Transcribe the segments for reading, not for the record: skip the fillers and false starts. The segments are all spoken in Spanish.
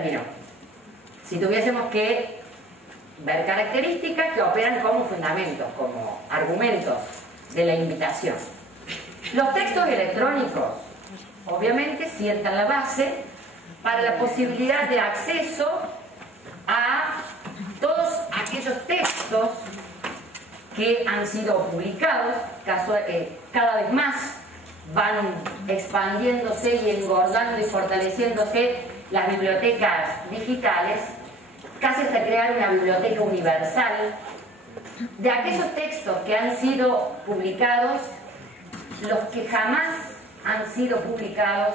término, si tuviésemos que ver características que operan como fundamentos, como argumentos de la invitación. Los textos electrónicos, obviamente, sientan la base para la posibilidad de acceso a todos aquellos textos que han sido publicados, cada vez más van expandiéndose y engordando y fortaleciéndose las bibliotecas digitales, casi hasta crear una biblioteca universal de aquellos textos que han sido publicados, los que jamás han sido publicados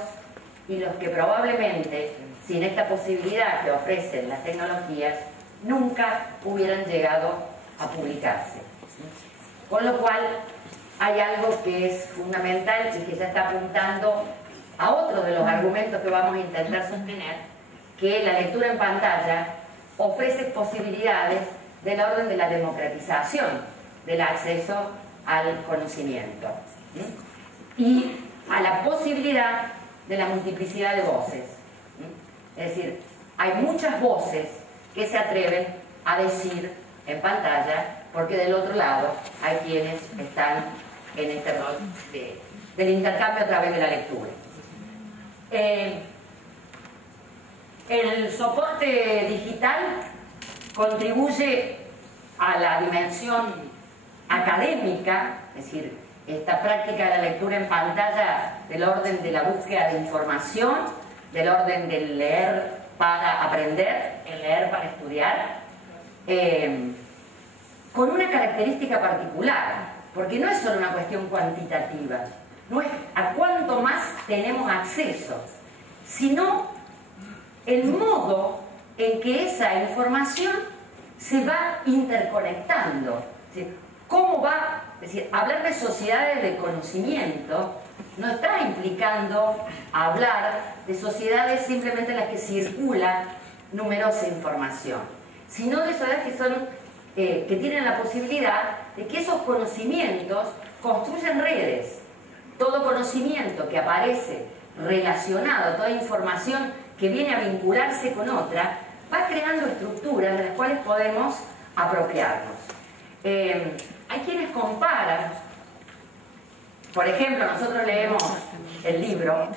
y los que probablemente, sin esta posibilidad que ofrecen las tecnologías, nunca hubieran llegado a publicarse. Con lo cual, hay algo que es fundamental y que ya está apuntando a otro de los argumentos que vamos a intentar sostener, que la lectura en pantalla ofrece posibilidades del orden de la democratización del acceso al conocimiento y a la posibilidad de la multiplicidad de voces. Es decir, hay muchas voces que se atreven a decir en pantalla, porque del otro lado hay quienes están en este rol del intercambio a través de la lectura. El soporte digital contribuye a la dimensión académica, es decir, esta práctica de la lectura en pantalla del orden de la búsqueda de información, del orden del leer para aprender, el leer para estudiar, con una característica particular, porque no es solo una cuestión cuantitativa, no es a cuánto más tenemos acceso, sino el modo en que esa información se va interconectando. Es decir, cómo va, es decir, hablar de sociedades de conocimiento no está implicando hablar de sociedades simplemente en las que circula numerosa información, sino de sociedades que son que tienen la posibilidad de que esos conocimientos construyan redes. Todo conocimiento que aparece relacionado, toda información que viene a vincularse con otra, va creando estructuras de las cuales podemos apropiarnos. Hay quienes comparan, por ejemplo, nosotros leemos el libro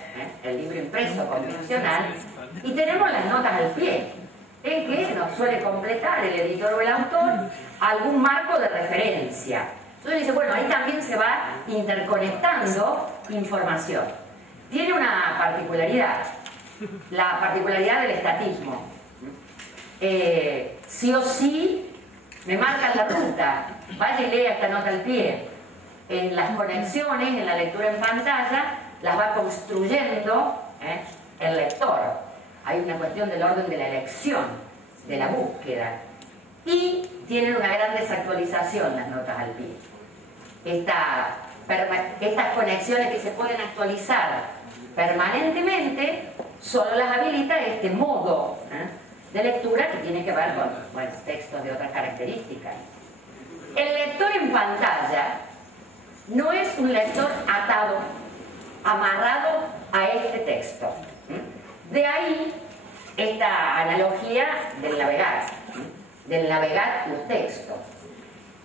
impreso convencional, y tenemos las notas al pie, en que nos suele completar el editor o el autor algún marco de referencia. Entonces dice, bueno, ahí también se va interconectando información. Tiene una particularidad, la particularidad del estatismo. Sí o sí me marcan la ruta, vaya y lea esta nota al pie. En las conexiones, en la lectura en pantalla, las va construyendo el lector. Hay una cuestión del orden de la elección, de la búsqueda. Y tienen una gran desactualización las notas al pie. Estas conexiones que se pueden actualizar permanentemente, solo las habilita este modo de lectura que tiene que ver con textos de otras características. El lector en pantalla no es un lector atado, amarrado a este texto. De ahí esta analogía del navegar los textos.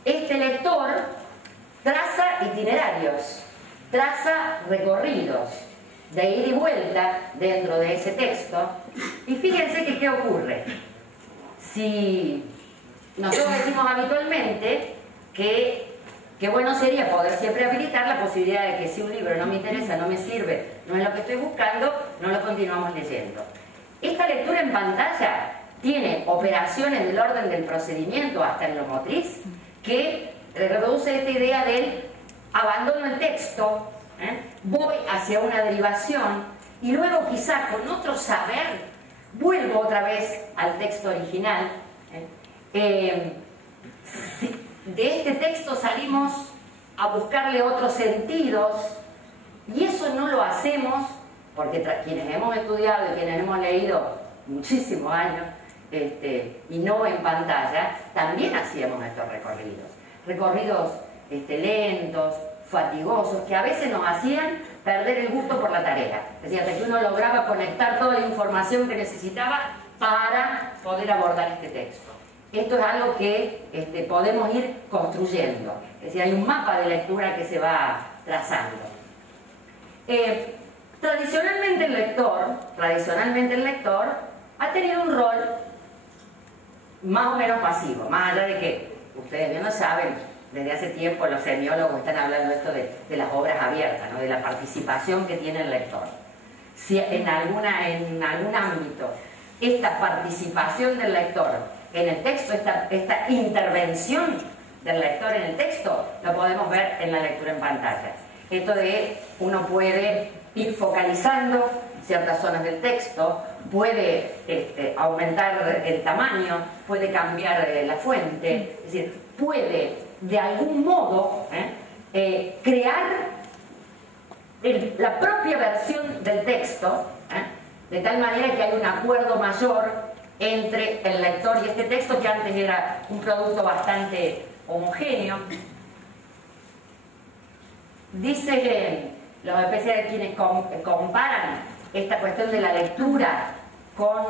Este lector traza itinerarios, traza recorridos de ida y vuelta dentro de ese texto. Y fíjense que qué ocurre. Si nosotros decimos habitualmente que bueno sería poder siempre habilitar la posibilidad de que si un libro no me interesa, no me sirve, no es lo que estoy buscando, no lo continuamos leyendo. Esta lectura en pantalla tiene operaciones del orden del procedimiento hasta en lo motriz que reproduce esta idea del abandono del texto, voy hacia una derivación y luego quizá con otro saber vuelvo otra vez al texto original. De este texto salimos a buscarle otros sentidos y eso no lo hacemos porque quienes hemos estudiado y quienes hemos leído muchísimos años y no en pantalla, también hacíamos estos recorridos lentos, fatigosos, que a veces nos hacían perder el gusto por la tarea. Es decir, hasta que uno lograba conectar toda la información que necesitaba, para poder abordar este texto. Esto es algo que podemos ir construyendo, es decir, hay un mapa de lectura que se va trazando. Tradicionalmente el lector ha tenido un rol más o menos pasivo, más allá de que ustedes bien lo saben, desde hace tiempo los semiólogos están hablando de esto de las obras abiertas, ¿no? De la participación que tiene el lector. Si en algún ámbito esta participación del lector en el texto, esta intervención del lector en el texto, lo podemos ver en la lectura en pantalla. Esto de uno puede ir focalizando ciertas zonas del texto, puede aumentar el tamaño, puede cambiar la fuente, es decir, puede de algún modo crear la propia versión del texto, de tal manera que hay un acuerdo mayor entre el lector y este texto, que antes era un producto bastante homogéneo. Dicen los especialistas quienes comparan esta cuestión de la lectura con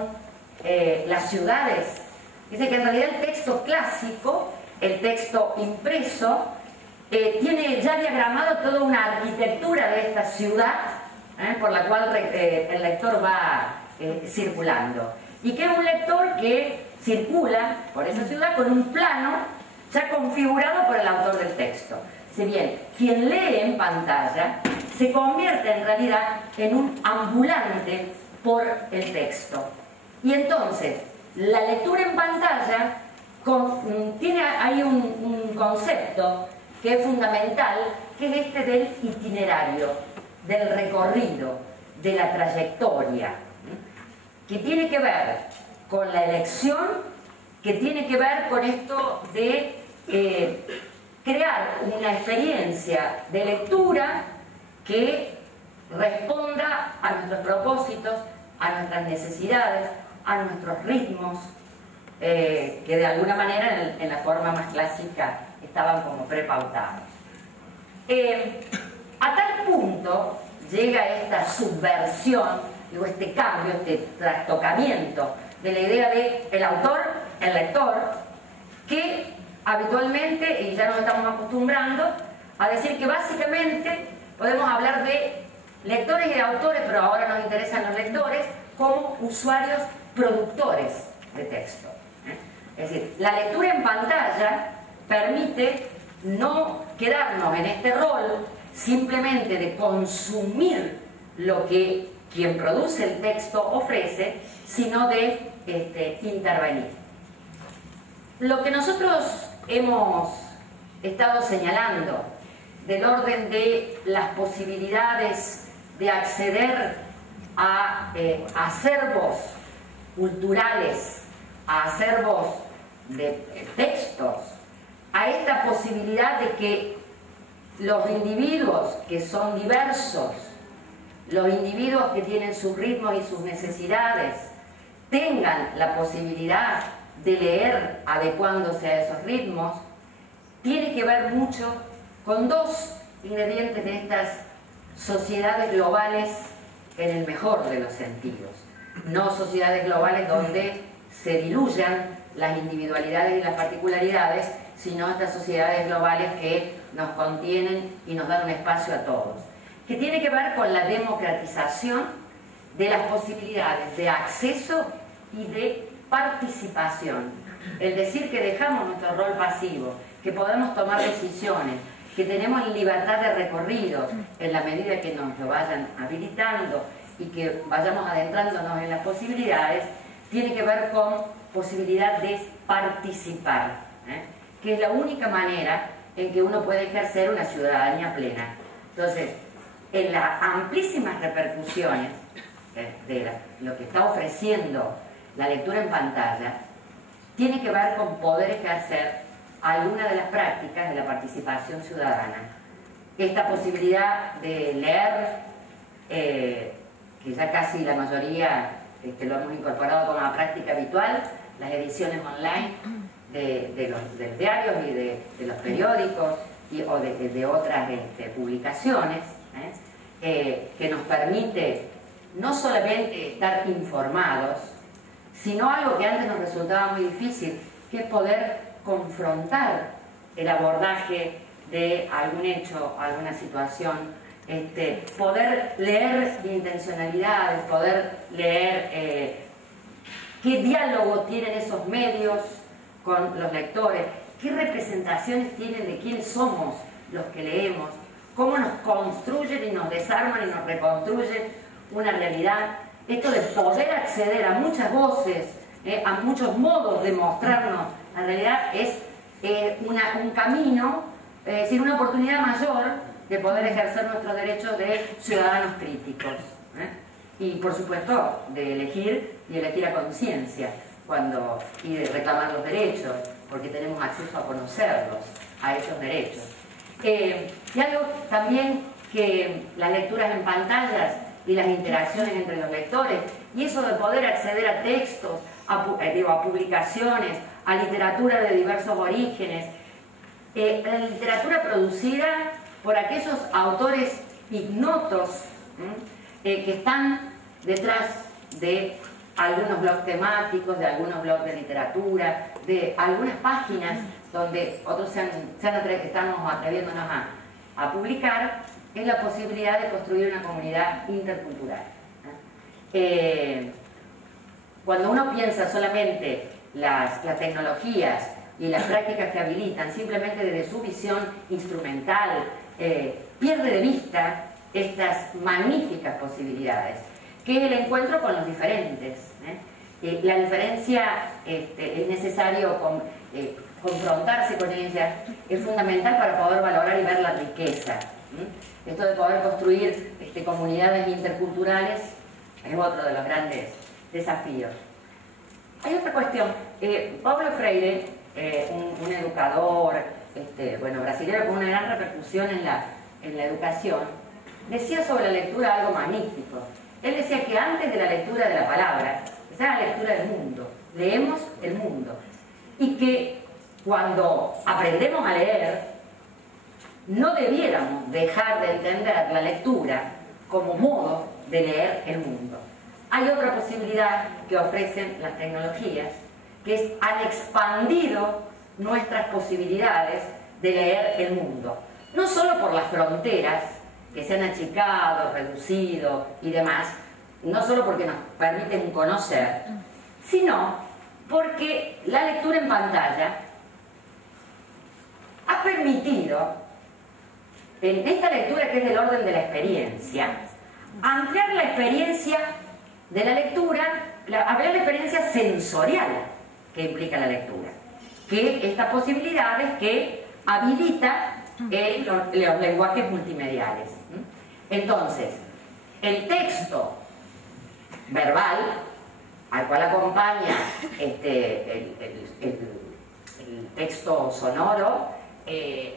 las ciudades, dice que en realidad el texto clásico, el texto impreso, tiene ya diagramado toda una arquitectura de esta ciudad por la cual el lector va circulando, y que es un lector que circula por esa ciudad con un plano ya configurado por el autor del texto. Si bien quien lee en pantalla se convierte en realidad en un ambulante por el texto, y entonces la lectura en pantalla tiene ahí un concepto que es fundamental, que es este del itinerario, del recorrido, de la trayectoria, que tiene que ver con la elección, que tiene que ver con esto de crear una experiencia de lectura que responda a nuestros propósitos, a nuestras necesidades, a nuestros ritmos, que de alguna manera en la forma más clásica estaban como prepautados. A tal punto llega esta subversión, digo, este cambio, este trastocamiento de la idea de el autor, el lector, que habitualmente, y ya nos estamos acostumbrando a decir que básicamente podemos hablar de lectores y de autores, pero ahora nos interesan los lectores como usuarios productores de texto. Es decir, la lectura en pantalla permite no quedarnos en este rol simplemente de consumir lo que quien produce el texto ofrece, sino de intervenir. Lo que nosotros hemos estado señalando del orden de las posibilidades de acceder a acervos culturales, a acervos de textos, a esta posibilidad de que los individuos que son diversos, los individuos que tienen sus ritmos y sus necesidades, tengan la posibilidad de leer adecuándose a esos ritmos, tiene que ver mucho con dos ingredientes de estas sociedades globales en el mejor de los sentidos. No sociedades globales donde se diluyan las individualidades y las particularidades, sino estas sociedades globales que nos contienen y nos dan un espacio a todos. Que tiene que ver con la democratización de las posibilidades de acceso y de participación. El decir que dejamos nuestro rol pasivo, que podemos tomar decisiones, que tenemos libertad de recorrido en la medida que nos lo vayan habilitando y que vayamos adentrándonos en las posibilidades, tiene que ver con posibilidad de participar, que es la única manera en que uno puede ejercer una ciudadanía plena. Entonces, en las amplísimas repercusiones de lo que está ofreciendo la lectura en pantalla, tiene que ver con poder ejercer alguna de las prácticas de la participación ciudadana. Esta posibilidad de leer, que ya casi la mayoría lo hemos incorporado como una práctica habitual, las ediciones online de los diarios y de los periódicos o de otras publicaciones, que nos permite no solamente estar informados, sino algo que antes nos resultaba muy difícil, que es poder confrontar el abordaje de algún hecho, alguna situación, poder leer intencionalidades, poder leer qué diálogo tienen esos medios con los lectores, qué representaciones tienen de quiénes somos los que leemos, cómo nos construyen y nos desarman y nos reconstruyen una realidad. Esto de poder acceder a muchas voces, a muchos modos de mostrarnos la realidad, es un camino, es decir, una oportunidad mayor de poder ejercer nuestros derechos de ciudadanos críticos. Y por supuesto de elegir y elegir a conciencia y de reclamar los derechos, porque tenemos acceso a conocerlos, a esos derechos. Y algo también que las lecturas en pantallas y las interacciones entre los lectores, y eso de poder acceder a textos, a publicaciones, a literatura de diversos orígenes, la literatura producida por aquellos autores ignotos que están detrás de algunos blogs temáticos, de algunos blogs de literatura, de algunas páginas donde otros estamos atreviéndonos a publicar, es la posibilidad de construir una comunidad intercultural. Cuando uno piensa solamente las tecnologías y las prácticas que habilitan simplemente desde su visión instrumental, pierde de vista estas magníficas posibilidades, que es el encuentro con los diferentes. La diferencia, es necesario confrontarse con ella, es fundamental para poder valorar y ver la riqueza. Esto de poder construir comunidades interculturales es otro de los grandes desafíos. Hay otra cuestión. Paulo Freire, un educador brasileño con una gran repercusión en la educación, decía sobre la lectura algo magnífico. Él decía que antes de la lectura de la palabra está la lectura del mundo. Leemos el mundo. Y que cuando aprendemos a leer, no debiéramos dejar de entender la lectura como modo de leer el mundo. Hay otra posibilidad que ofrecen las tecnologías, que es han expandido nuestras posibilidades de leer el mundo. No solo por las fronteras que se han achicado, reducido y demás, no solo porque nos permiten conocer, sino porque la lectura en pantalla ha permitido, en esta lectura que es del orden de la experiencia, ampliar la experiencia de la lectura, ampliar la experiencia sensorial que implica la lectura, que estas posibilidades que habilita los lenguajes multimediales. Entonces, el texto verbal, al cual acompaña el texto sonoro,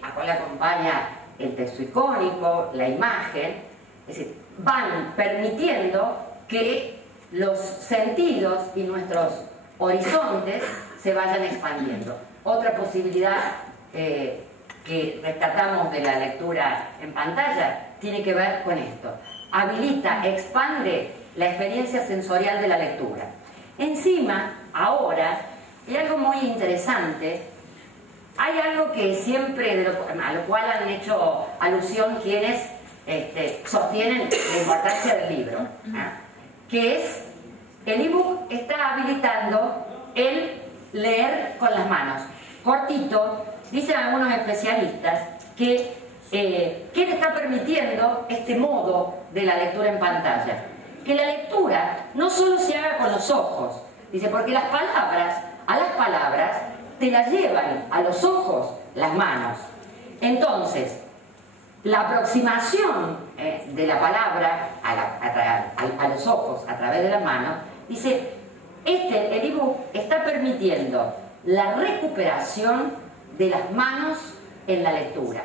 al cual acompaña el texto icónico, la imagen, es decir, van permitiendo que los sentidos y nuestros horizontes se vayan expandiendo. Otra posibilidad que rescatamos de la lectura en pantalla tiene que ver con esto. Habilita, expande la experiencia sensorial de la lectura. Encima, ahora, hay algo muy interesante. Hay algo que siempre, a lo cual han hecho alusión quienes sostienen la importancia del libro, que es el ebook está habilitando el leer con las manos. Cortito, dicen algunos especialistas que ¿qué le está permitiendo este modo de la lectura en pantalla? Que la lectura no solo se haga con los ojos, dice, porque a las palabras te las llevan a los ojos las manos. Entonces, la aproximación de la palabra a los ojos a través de las manos, dice, el ebook está permitiendo la recuperación de las manos en la lectura.